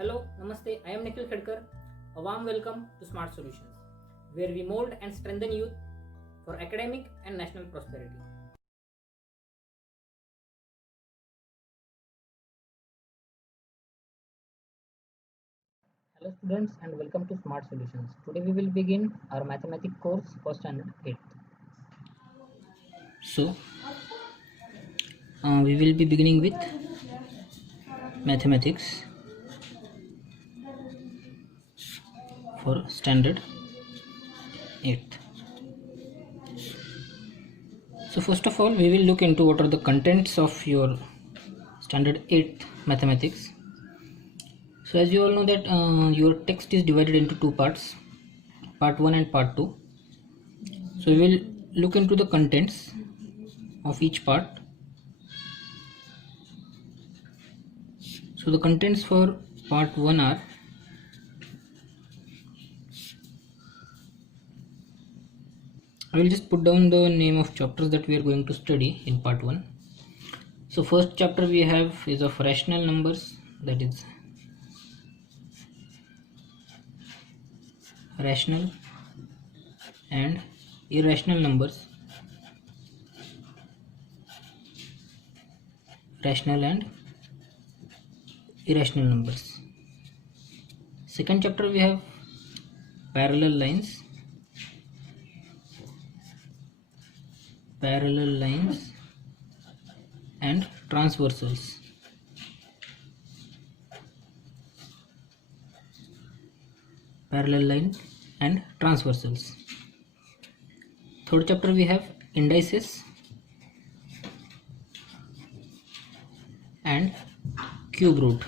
Hello, Namaste. I am Nikhil Khadkar. A warm welcome to Smart Solutions, where we mold and strengthen youth for academic and national prosperity. Hello students and welcome to Smart Solutions. Today we will begin our mathematics course for standard 8th. So we will be beginning with mathematics for standard 8th. So first of all we will look into what are the contents of your standard 8th mathematics. So as you all know that your text is divided into two parts, part 1 and part 2. So we will look into the contents of each part. So the contents for part 1 are I will just put down the name of chapters that we are going to study in part 1. So first chapter we have is of rational numbers, that is rational and irrational numbers, rational and irrational numbers. Second chapter we have parallel lines, and transversals. Parallel line and transversals. Third chapter we have indices and cube root.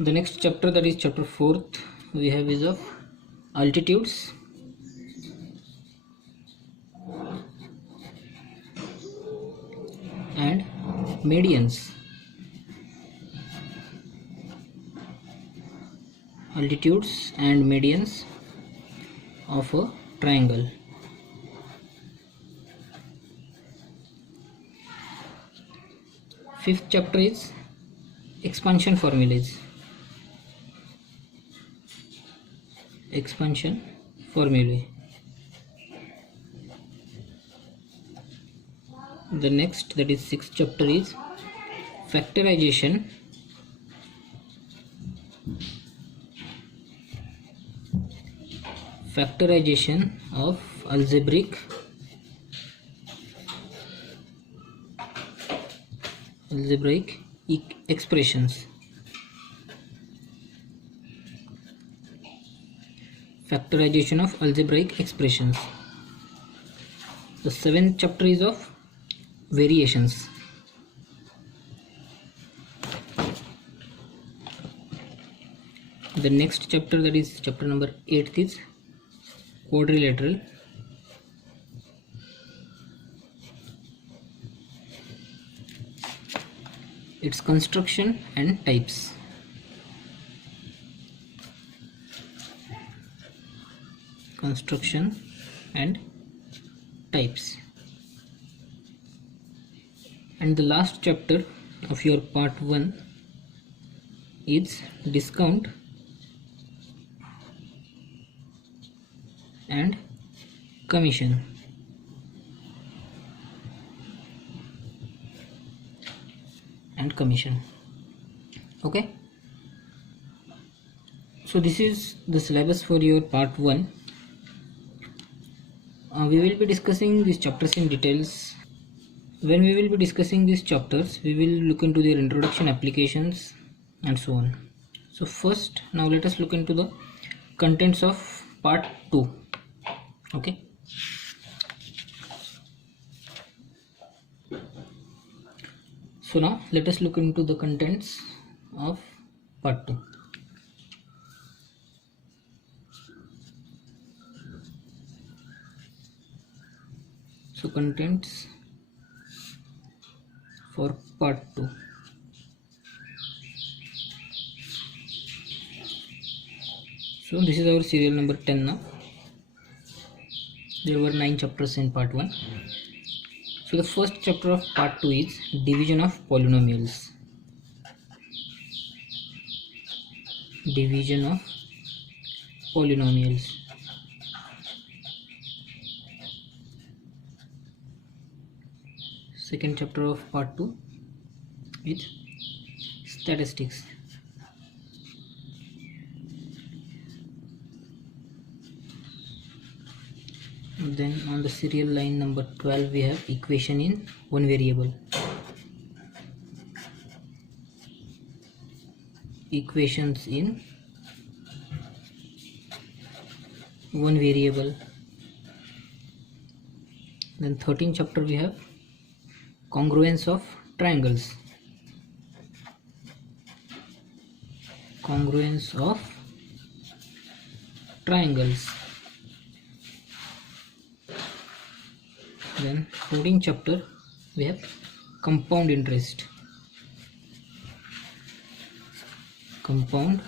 The next chapter, that is chapter 4th, we have is of altitudes and medians. Altitudes and medians of a triangle. Fifth chapter is expansion formulas. Expansion formulae. The next, that is 6th chapter, is factorization of algebraic expressions. Factorization of algebraic expressions. The 7th chapter is of variations. The next chapter, that is chapter number 8, is quadrilateral. Its construction and types. Construction and types. And the last chapter of your part 1 is discount and commission. Okay, so this is the syllabus for your part 1. We will be discussing these chapters in details. When we will be discussing these chapters, we will look into their introduction, applications, and so on. So first, now let us look into the contents of part 2. Okay, so now let us look into the contents of part 2. So contents for part 2. So this is our serial number 10 now. There were 9 chapters in part 1. So the first chapter of part 2 is division of polynomials. Division of polynomials. Second chapter of part 2 is statistics. Then on the serial line number 12 we have equation in one variable. Equations in one variable. Then 13th chapter we have congruence of triangles. Congruence of triangles. Then 14th chapter we have compound interest. Compound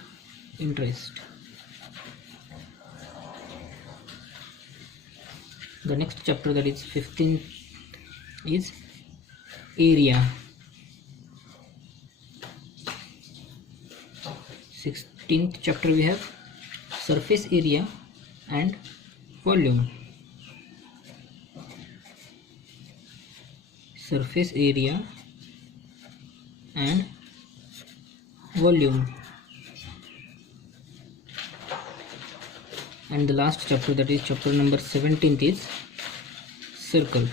interest. The next chapter, that is 15th, is area. 16th chapter we have surface area and volume. Surface area and volume. And the last chapter, that is chapter number 17th, is circle.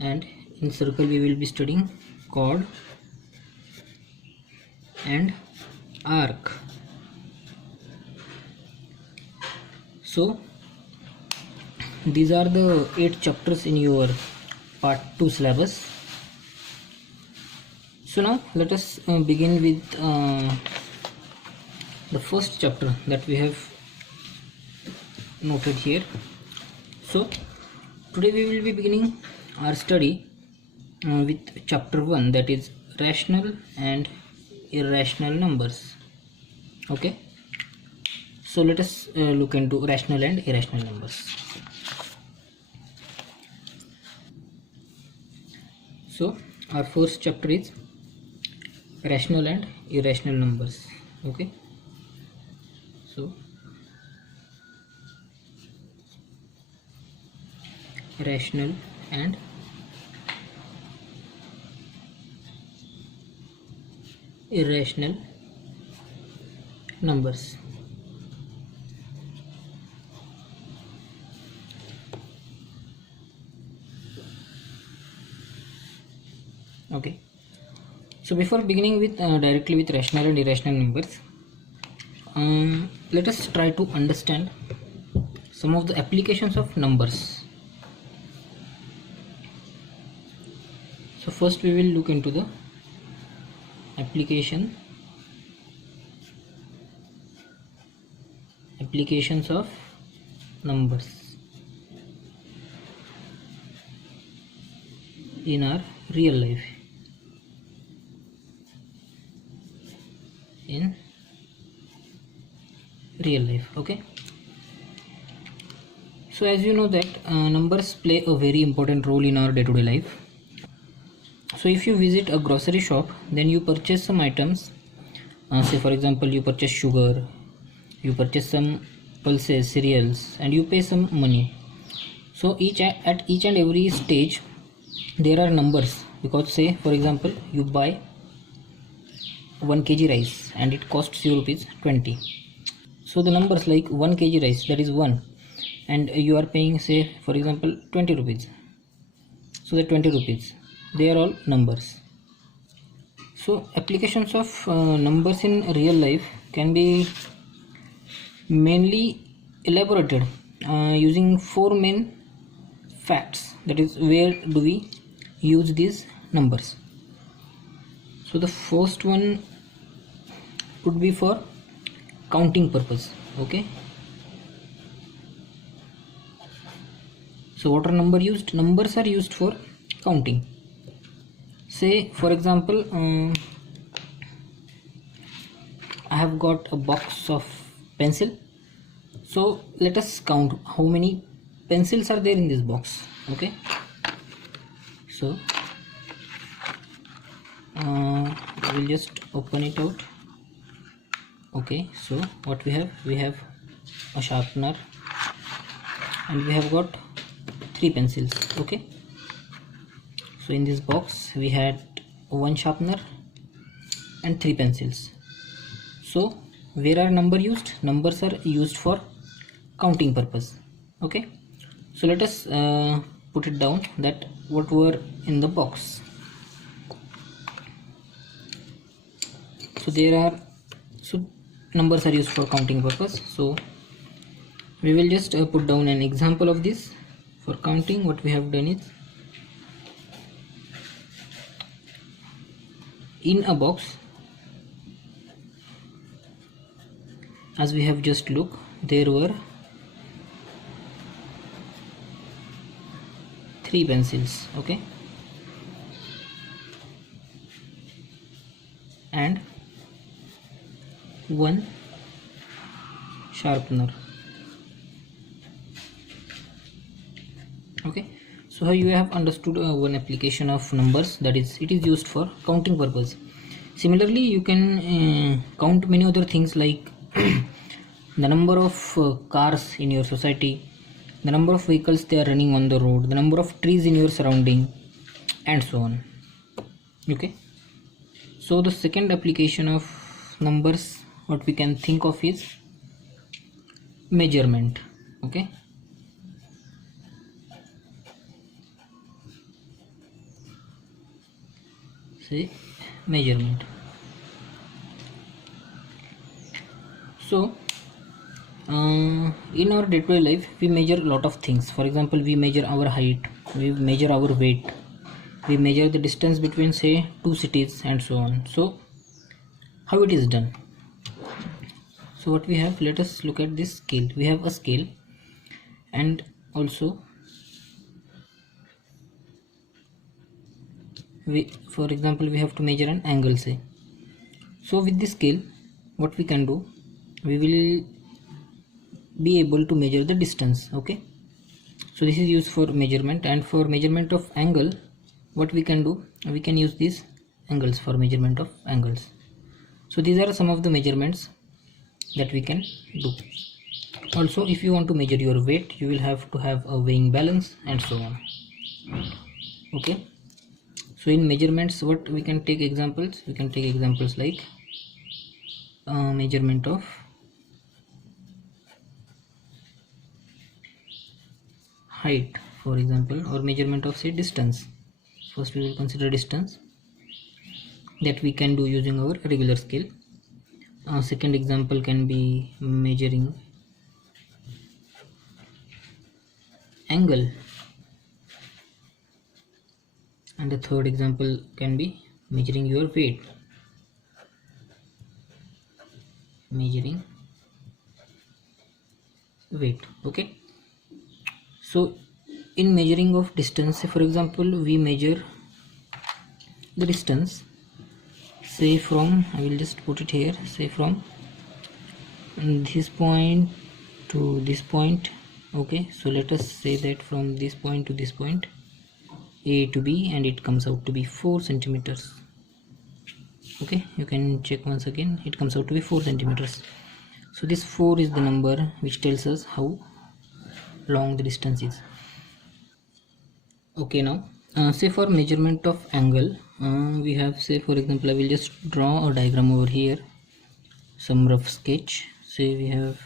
And in circle we will be studying chord and arc. So these are the 8 chapters in your part 2 syllabus. So now let us begin with the first chapter that we have noted here. So today we will be beginning our study with chapter 1, that is rational and irrational numbers. Okay, so let us look into rational and irrational numbers. So our first chapter is rational and irrational numbers. Okay, so rational and irrational numbers. Okay, so before beginning with directly with rational and irrational numbers, let us try to understand some of the applications of numbers. So first we will look into the applications of numbers in our real life. In real life. Okay, so as you know that numbers play a very important role in our day-to-day life. So if you visit a grocery shop, then you purchase some items, say for example you purchase sugar, you purchase some pulses, cereals, and you pay some money. So at each and every stage there are numbers, because say for example you buy 1 kg rice and it costs you rupees 20. So the numbers like 1 kg rice, that is 1, and you are paying say for example 20 rupees. So the 20 rupees, they are all numbers. So applications of numbers in real life can be mainly elaborated using 4 main facts, that is where do we use these numbers. So the first one would be for counting purpose. Okay, so what are numbers used? Numbers are used for counting. Say for example I have got a box of pencil, so let us count how many pencils are there in this box. Okay, so we'll just open it out. Okay, so what we have a sharpener, and we have got 3 pencils. Okay, so in this box we had 1 sharpener and 3 pencils. So where are number used? Numbers are used for counting purpose. Okay, so let us put it down that what were in the box. So numbers are used for counting purpose. So we will just put down an example of this. For counting, what we have done is, in a box, as we have just looked, there were 3 pencils. Okay, and 1 sharpener. Okay, so here you have understood one application of numbers, that is, it is used for counting purpose. Similarly, you can count many other things like the number of cars in your society, the number of vehicles they are running on the road, the number of trees in your surrounding, and so on. Okay, so the second application of numbers what we can think of is measurement. Okay, say measurement. So in our day-to-day life we measure a lot of things. For example, we measure our height, we measure our weight, we measure the distance between say 2 cities, and so on. So how it is done? So what we have, let us look at this scale. We have a scale, and also for example, we have to measure an angle, say. So with this scale, what we can do, we will be able to measure the distance. Okay, so this is used for measurement. And for measurement of angle, what we can do, we can use these angles for measurement of angles. So these are some of the measurements that we can do. Also, if you want to measure your weight, you will have to have a weighing balance, and so on. Okay, so in measurements, what we can take examples, we can take examples like measurement of height, for example, or measurement of say distance. First we will consider distance, that we can do using our regular scale. Second example can be measuring angle, and the third example can be measuring your weight, measuring weight. Okay, so in measuring of distance, for example, we measure the distance, say from, I will just put it here, say from this point to this point. Okay, so let us say that from this point to this point, A to B, and it comes out to be 4 centimeters. Okay, you can check once again, it comes out to be 4 centimeters. So this 4 is the number which tells us how long the distance is. Okay, now say for measurement of angle, we have, say for example, I will just draw a diagram over here, some rough sketch. Say we have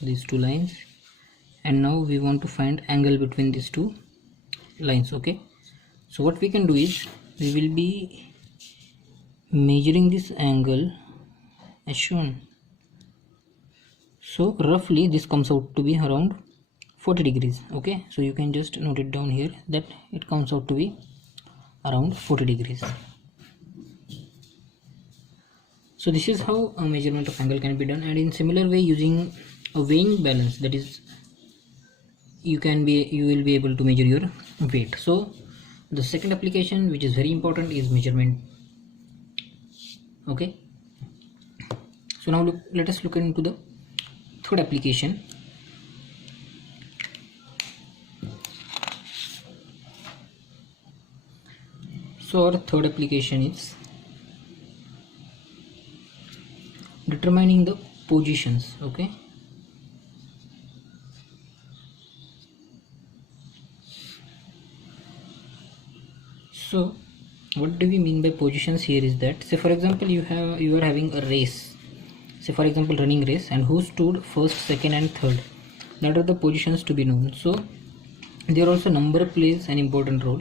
these 2 lines, and now we want to find angle between these 2 lines. Okay, so what we can do is, we will be measuring this angle as shown. So roughly this comes out to be around 40 degrees. Okay, so you can just note it down here that it comes out to be around 40 degrees. So this is how a measurement of angle can be done. And in similar way, using a weighing balance, that is, you will be able to measure your weight. So the second application, which is very important, is measurement. Okay, so now let us look into the third application. So our third application is determining the positions. Okay, so what do we mean by positions here is that, say for example, you are having a race, say for example running race, and who stood first, second and third, that are the positions to be known. So there also number plays an important role.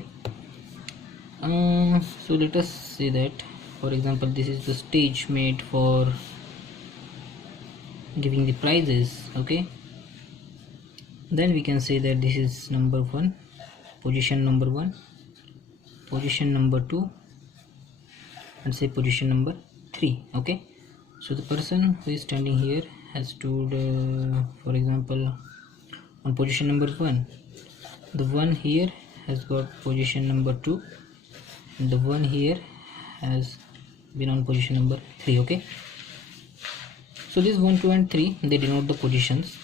So let us say that, for example, this is the stage made for giving the prizes. Okay, then we can say that this is number 1, position number 1, position number 2, and say position number 3. Okay, so the person who is standing here has stood, for example, on position number 1. The one here has got position number 2, and the one here has been on position number 3. Okay, so this 1, 2 and 3, they denote the positions.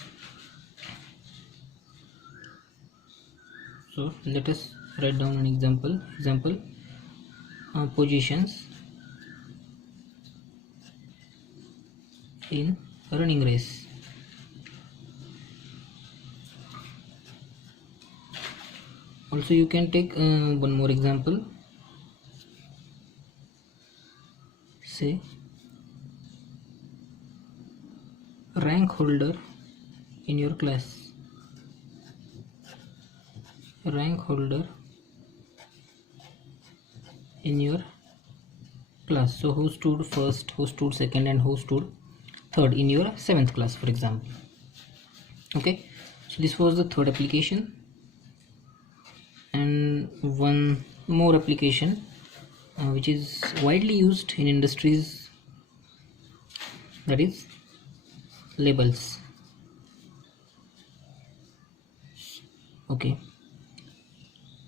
So let us write down an example. Positions in a running race. Also you can take one more example, say rank holder in your class. Rank holder in your class. So who stood first, who stood second and who stood third in your 7th class, for example. Okay, so this was the third application. And one more application which is widely used in industries, that is labels. Okay,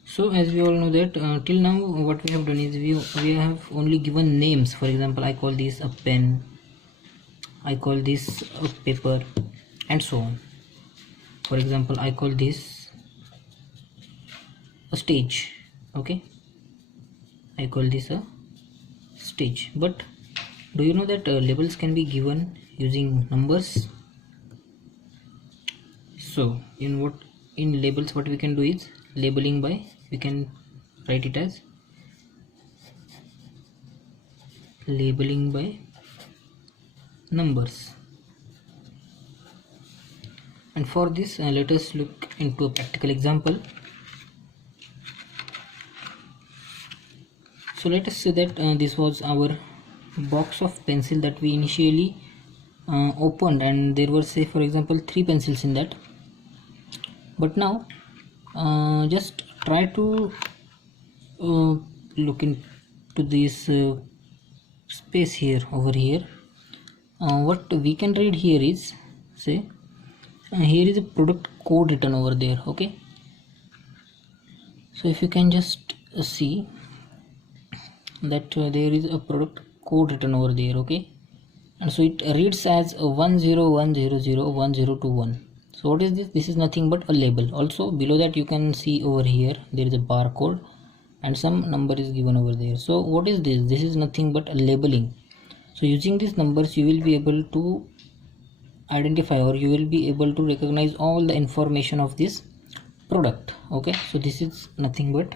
so as we all know that till now what we have done is we have only given names. For example, I call this a pen, I call this a paper, and so on. For example, I call this a stage. Okay, I call this a stage. But do you know that labels can be given using numbers? So in labels what we can do is labeling by, we can write it as labeling by numbers. And for this let us look into a practical example. So let us say that this was our box of pencil that we initially opened, and there were, say for example, 3 pencils in that. But now just try to look into this space here, over here. What we can read here is, say here is a product code written over there. Okay, so if you can just see that there is a product code written over there. Okay, and so it reads as 1010011021. So what is this? This is nothing but a label. Also below that you can see over here there is a barcode and some number is given over there. So what is this? This is nothing but a labeling. So using these numbers you will be able to identify, or you will be able to recognize all the information of this product. Okay, so this is nothing but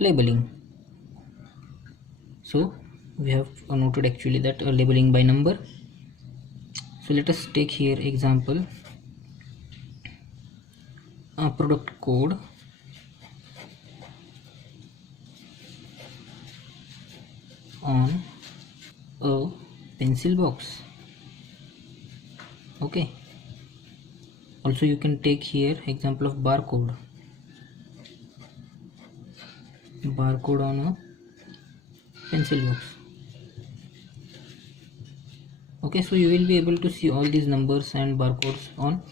labeling. So we have noted actually that labeling by number. So let us take here example, product code on a pencil box. Okay, also you can take here example of barcode on a pencil box. Okay, so you will be able to see all these numbers and barcodes on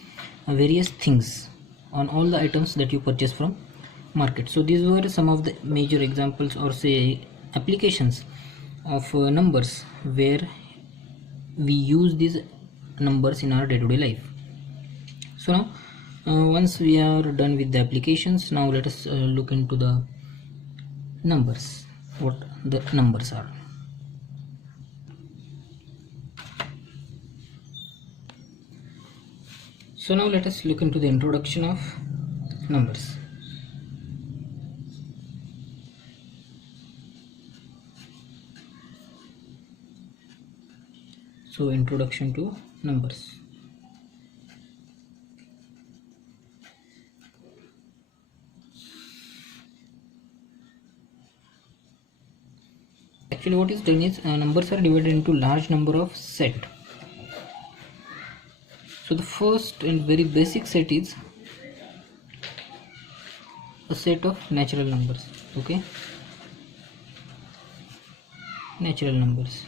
various things, on all the items that you purchase from market. So these were some of the major examples, or say applications of numbers, where we use these numbers in our day-to-day life. So now once we are done with the applications, now let us look into the numbers. what the numbers are. So now let us look into the introduction of numbers. So introduction to numbers. Actually what is done is numbers are divided into large number of set. So the first and very basic set is a set of natural numbers. Okay, natural numbers.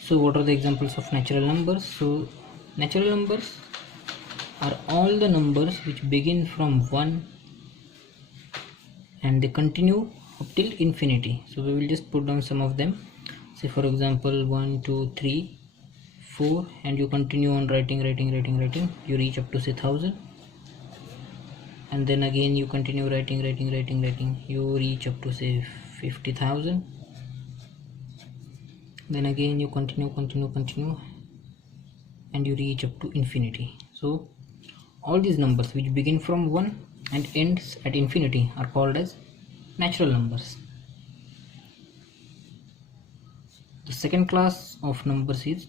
So what are the examples of natural numbers? So natural numbers are all the numbers which begin from 1 and they continue up till infinity. So we will just put down some of them. Say for example 1 2 3 4, and you continue on writing, you reach up to say 1000, and then again you continue writing, you reach up to say 50,000, then again you continue and you reach up to infinity. So all these numbers which begin from 1 and ends at infinity are called as natural numbers. The second class of numbers is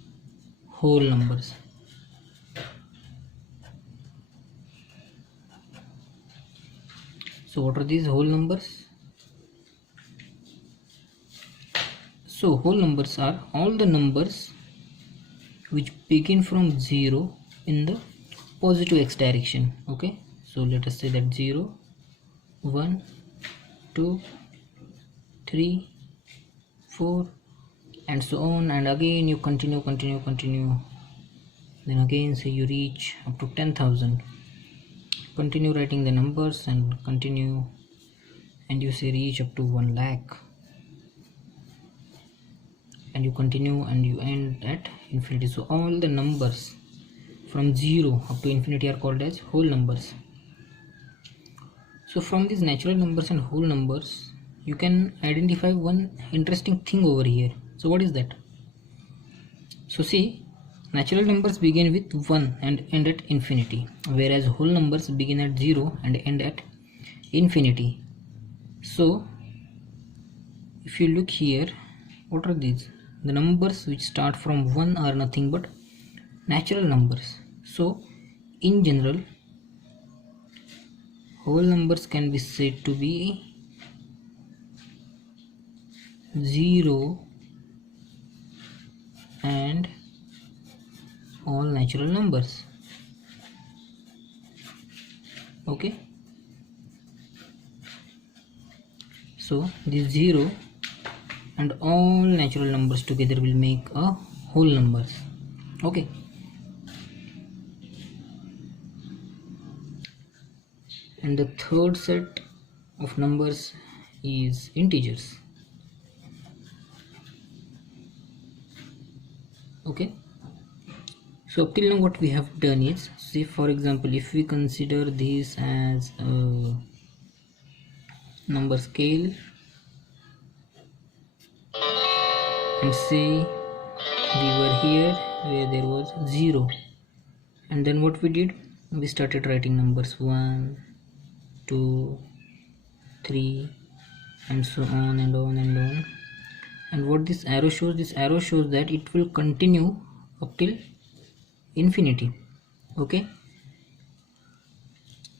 whole numbers. So what are these whole numbers? So whole numbers are all the numbers which begin from 0 in the positive x direction. Okay, so let us say that 0 1 2 3 4 and so on, and again you continue, then again say you reach up to 10,000, continue writing the numbers and continue, and you say reach up to 1 lakh, and you continue and you end at infinity. So all the numbers from 0 up to infinity are called as whole numbers. So from these natural numbers and whole numbers you can identify one interesting thing over here. So what is that? So see, natural numbers begin with 1 and end at infinity, whereas whole numbers begin at 0 and end at infinity. So if you look here, what are these? The numbers which start from 1 are nothing but natural numbers. So in general, whole numbers can be said to be 0 and all natural numbers. Okay, so this 0 and all natural numbers together will make a whole numbers. Okay, and the third set of numbers is integers. Okay, so up till now what we have done is, say for example, if we consider this as a number scale and say we were here where there was 0, and then what we did, we started writing numbers 1 2 3 and so on and on and on. And what this arrow shows, this arrow shows that it will continue up till infinity. Okay,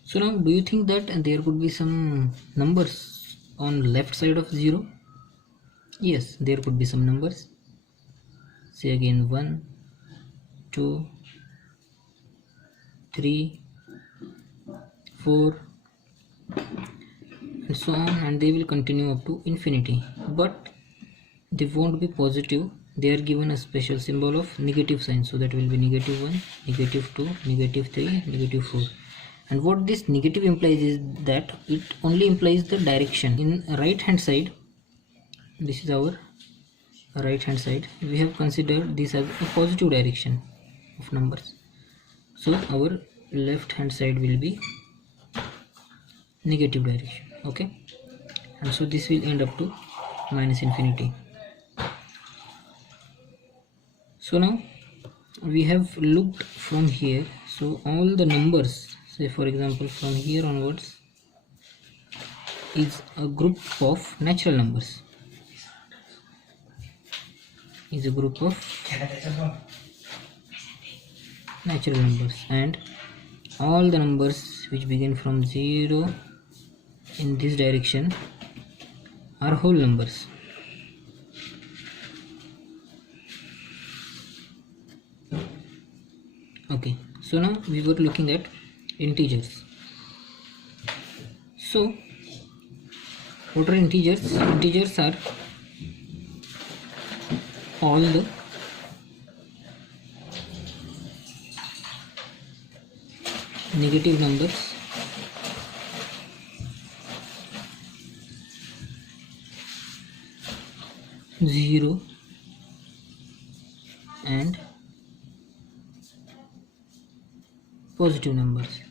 so now do you think that there could be some numbers on left side of 0? Yes, there could be some numbers. Say again 1 2 3 4 and so on, and they will continue up to infinity, but they won't be positive. They are given a special symbol of negative sign, so that will be -1, -2, -3, -4. And what this negative implies is that it only implies the direction. In right hand side, this is our right hand side, we have considered this as a positive direction of numbers, so our left hand side will be negative direction. Okay, and so this will end up to minus infinity. So now we have looked from here, so all the numbers, say for example from here onwards, is a group of natural numbers, is a group of natural numbers, and all the numbers which begin from 0 in this direction are whole numbers. Okay, so now we were looking at integers. So what are integers? Integers are all the negative numbers zero and positive numbers.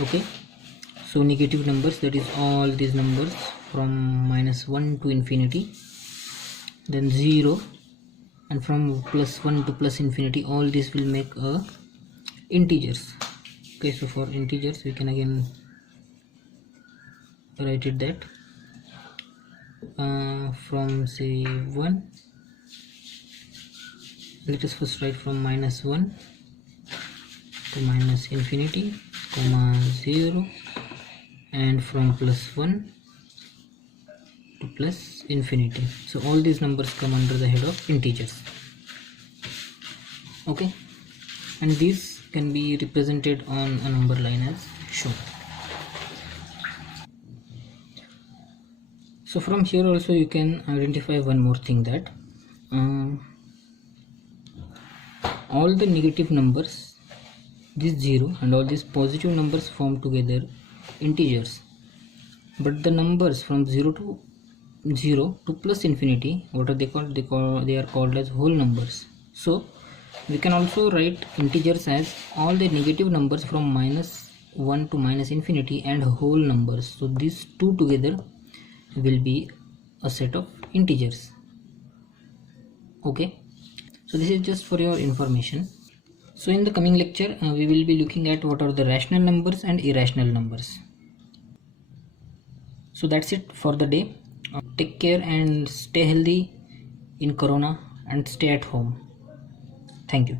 Okay, so negative numbers, that is all these numbers from -1 to infinity, then 0, and from +1 to plus infinity, all this will make a integers. Okay, so for integers we can again write it that from say 1, let us first write from -1 to minus infinity, comma 0, and from +1 to plus infinity. So all these numbers come under the head of integers. Okay, and these can be represented on a number line as shown. So from here also you can identify one more thing, that all the negative numbers, this 0 and all these positive numbers form together integers, but the numbers from 0 to plus infinity, what are they called? They are called as whole numbers. So we can also write integers as all the negative numbers from -1 to minus infinity and whole numbers. So these two together will be a set of integers. Okay, so this is just for your information. So in the coming lecture we will be looking at what are the rational numbers and irrational numbers. So that's it for the day. Take care and stay healthy in corona, and stay at home. Thank you.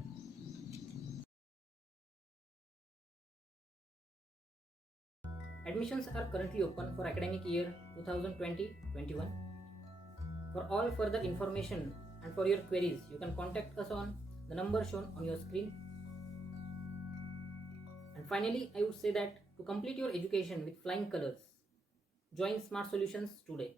Admissions are currently open for academic year 2020-21. For all further information and for your queries, you can contact us on the number shown on your screen. And finally, I would say that to complete your education with flying colors, join Smart Solutions today.